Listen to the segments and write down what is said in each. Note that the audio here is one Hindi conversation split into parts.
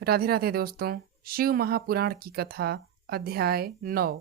राधे राधे दोस्तों। शिव महापुराण की कथा अध्याय 9।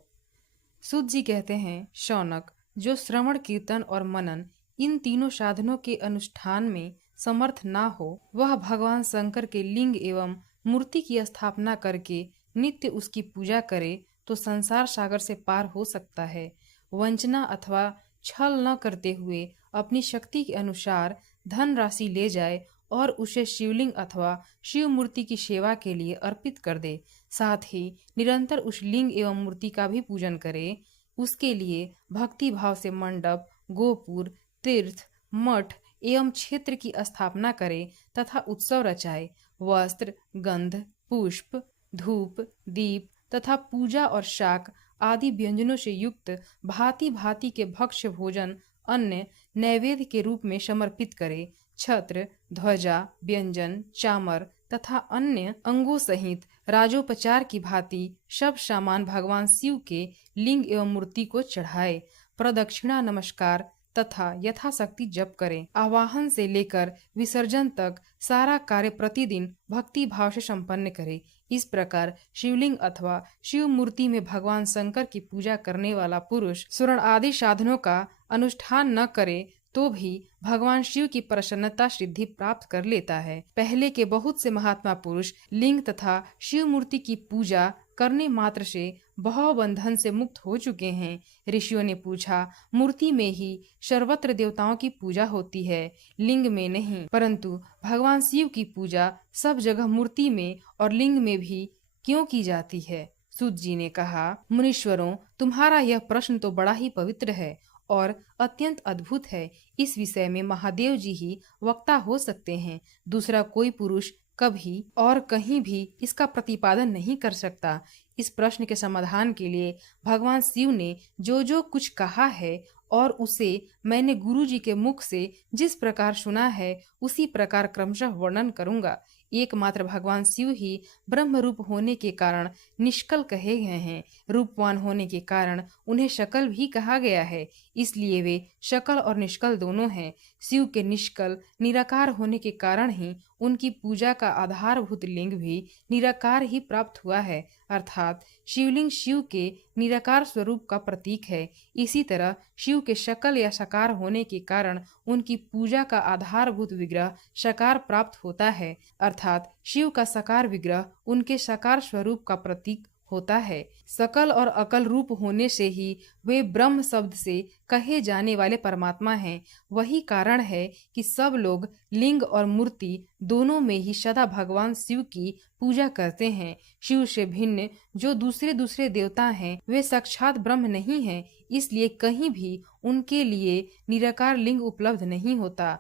सूत जी कहते हैं, शौनक, जो श्रवण, कीर्तन और मनन इन तीनों साधनों के अनुष्ठान में समर्थ ना हो, वह भगवान शंकर के लिंग एवं मूर्ति की स्थापना करके नित्य उसकी पूजा करे तो संसार सागर से पार हो सकता है। वंचना अथवा छल न करते हुए अपनी शक्ति के अनुसार धन राशि ले जाए और उसे शिवलिंग अथवा शिव मूर्ति की सेवा के लिए अर्पित कर दे। साथ ही निरंतर उस लिंग एवं मूर्ति का भी पूजन करे। उसके लिए भक्ति भाव से मंडप, गोपुर, तीर्थ, मठ एवं क्षेत्र की स्थापना करे तथा उत्सव रचाए। वस्त्र, गंध, पुष्प, धूप, दीप तथा पूजा और शाक आदि व्यंजनों से युक्त भांति भांति के भक्ष्य भोजन अन्य नैवेद्य के रूप में समर्पित करे। छत्र, ध्वजा, व्यंजन, चामर तथा अन्य अंगों सहित राजोपचार की भांति सब सामान भगवान शिव के लिंग एवं मूर्ति को चढ़ाए। प्रदक्षिणा, नमस्कार तथा यथाशक्ति जप करें। आवाहन से लेकर विसर्जन तक सारा कार्य प्रतिदिन भक्ति भाव से संपन्न करे। इस प्रकार शिवलिंग अथवा शिव मूर्ति में भगवान शंकर की पूजा करने वाला पुरुष स्वर्ण आदि साधनों का अनुष्ठान न करे तो भी भगवान शिव की प्रसन्नता सिद्धि प्राप्त कर लेता है। पहले के बहुत से महात्मा पुरुष लिंग तथा शिव मूर्ति की पूजा करने मात्र से भव बंधन से मुक्त हो चुके हैं। ऋषियों ने पूछा, मूर्ति में ही सर्वत्र देवताओं की पूजा होती है, लिंग में नहीं, परंतु भगवान शिव की पूजा सब जगह मूर्ति में और लिंग में भी क्यों की जाती है? सूत जी ने कहा, मुनीश्वरों, तुम्हारा यह प्रश्न तो बड़ा ही पवित्र है और अत्यंत अद्भुत है। इस विषय में महादेव जी ही वक्ता हो सकते हैं। दूसरा कोई पुरुष कभी और कहीं भी इसका प्रतिपादन नहीं कर सकता। इस प्रश्न के समाधान के लिए भगवान शिव ने जो जो कुछ कहा है और उसे मैंने गुरु जी के मुख से जिस प्रकार सुना है उसी प्रकार क्रमशः वर्णन करूंगा। एकमात्र भगवान शिव ही ब्रह्म रूप होने के कारण निष्कल कहे गए हैं। रूपवान होने के कारण उन्हें शकल भी कहा गया है, इसलिए वे शकल और निष्कल दोनों हैं। शिव के निष्कल निराकार होने के कारण ही उनकी पूजा का आधारभूत लिंग भी निराकार ही प्राप्त हुआ है, अर्थात शिवलिंग शिव के निराकार स्वरूप का प्रतीक है। इसी तरह शिव के शकल या साकार होने के कारण उनकी पूजा का आधारभूत विग्रह साकार प्राप्त होता है, अर्थात शिव का साकार विग्रह उनके साकार स्वरूप का प्रतीक होता है। सकल और अकल रूप होने से ही वे ब्रह्म शब्द से कहे जाने वाले परमात्मा हैं। वही कारण है कि सब लोग लिंग और मूर्ति दोनों में ही सदा भगवान शिव की पूजा करते हैं। शिव से भिन्न जो दूसरे दूसरे देवता हैं वे साक्षात ब्रह्म नहीं हैं, इसलिए कहीं भी उनके लिए निराकार लिंग उपलब्ध नहीं होता।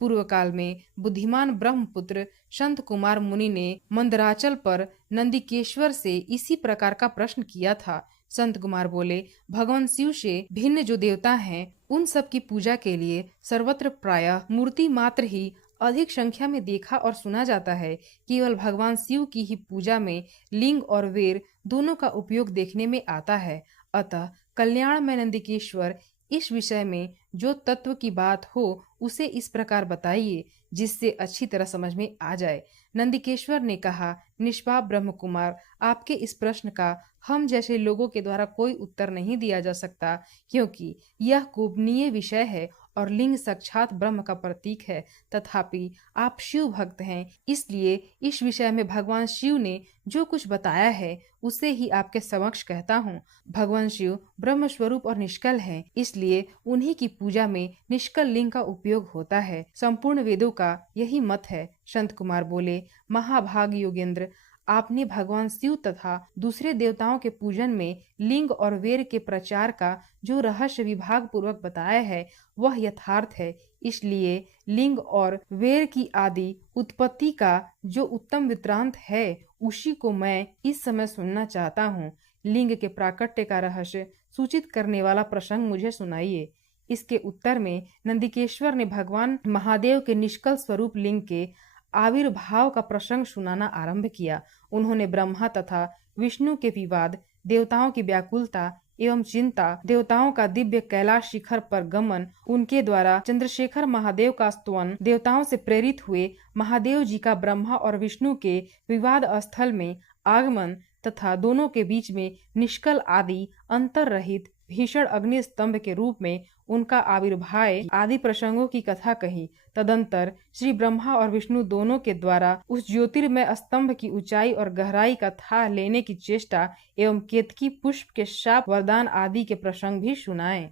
पूर्व काल में बुद्धिमान ब्रह्मपुत्र संत कुमार मुनि ने मंदराचल पर नंदिकेश्वर से इसी प्रकार का प्रश्न किया था। संत कुमार बोले, भगवान शिव से भिन्न जो देवता हैं उन सब की पूजा के लिए सर्वत्र प्रायः मूर्ति मात्र ही अधिक संख्या में देखा और सुना जाता है। केवल भगवान शिव की ही पूजा में लिंग और वेर दोनों का उपयोग देखने में आता है। अतः कल्याण में नंदिकेश्वर इस विषय में जो तत्व की बात हो उसे इस प्रकार बताइए जिससे अच्छी तरह समझ में आ जाए। नंदिकेश्वर ने कहा, निष्पाप ब्रह्म कुमार, आपके इस प्रश्न का हम जैसे लोगों के द्वारा कोई उत्तर नहीं दिया जा सकता, क्योंकि यह गोपनीय विषय है और लिंग साक्षात ब्रह्म का प्रतीक है। तथापि आप शिव भक्त हैं, इसलिए इस विषय में भगवान शिव ने जो कुछ बताया है उसे ही आपके समक्ष कहता हूँ। भगवान शिव ब्रह्म स्वरूप और निष्कल हैं, इसलिए उन्हीं की पूजा में निष्कल लिंग का उपयोग होता है। संपूर्ण वेदों का यही मत है। संत कुमार बोले, महाभाग योगेंद्र, आपने भगवान शिव तथा दूसरे देवताओं के पूजन में लिंग और वेर के प्रचार का जो रहस्य विभाग पूर्वक बताया है वह यथार्थ है। इसलिए लिंग और वेर की आदि उत्पत्ति का जो उत्तम वृत्तांत है उसी को मैं इस समय सुनना चाहता हूँ। लिंग के प्राकट्य का रहस्य सूचित करने वाला प्रसंग मुझे सुनाइए। इसके उत्तर में नंदिकेश्वर ने भगवान महादेव के निष्कल स्वरूप लिंग के आविर्भाव का प्रसंग सुनाना आरंभ किया। उन्होंने ब्रह्मा तथा विष्णु के विवाद, देवताओं की व्याकुलता एवं चिंता, देवताओं का दिव्य कैलाश शिखर पर गमन, उनके द्वारा चंद्रशेखर महादेव का स्तवन, देवताओं से प्रेरित हुए महादेव जी का ब्रह्मा और विष्णु के विवाद स्थल में आगमन तथा दोनों के बीच में निष्कल आदि अंतर रहित भीषण अग्नि स्तंभ के रूप में उनका आविर्भाव आदि प्रसंगों की कथा कही। तदंतर श्री ब्रह्मा और विष्णु दोनों के द्वारा उस ज्योतिर्मय स्तंभ की ऊंचाई और गहराई का था लेने की चेष्टा एवं केतकी पुष्प के शाप वरदान आदि के प्रसंग भी सुनाए।